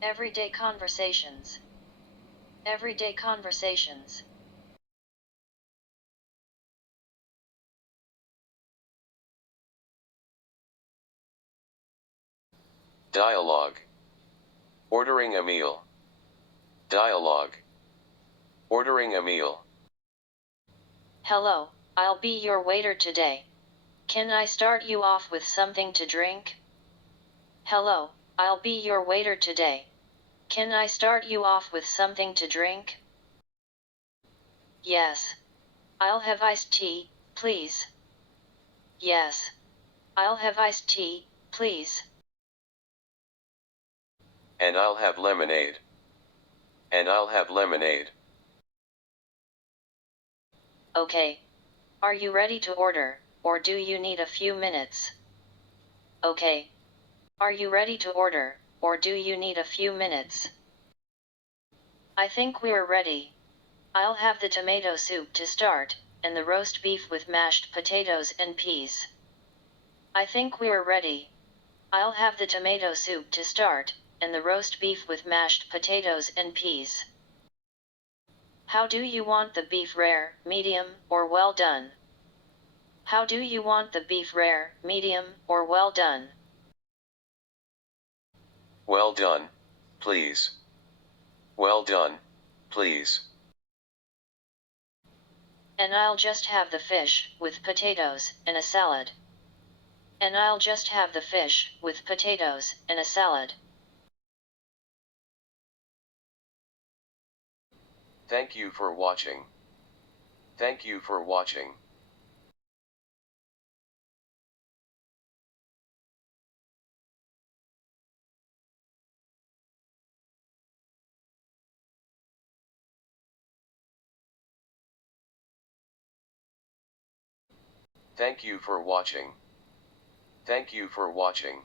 Everyday conversations. Everyday conversations. Dialogue. Ordering a meal. Dialogue. Ordering a meal. Hello, I'll be your waiter today. Can I start you off with something to drink? Hello, I'll be your waiter today. Can I start you off with something to drink? Yes. I'll have iced tea, please. Yes. I'll have iced tea, please. And I'll have lemonade. And I'll have lemonade. Okay. Are you ready to order, or do you need a few minutes? Okay. Are you ready to order, or do you need a few minutes? I think we're ready. I'll have the tomato soup to start, and the roast beef with mashed potatoes and peas. I think we're ready. I'll have the tomato soup to start, and the roast beef with mashed potatoes and peas. How do you want the beef rare, medium, or well done? How do you want the beef rare, medium, or well done? Well done, please. Well done, please. And I'll just have the fish, with potatoes, and a salad. And I'll just have the fish, with potatoes, and a salad. Thank you for watching. Thank you for watching. Thank you for watching. Thank you for watching.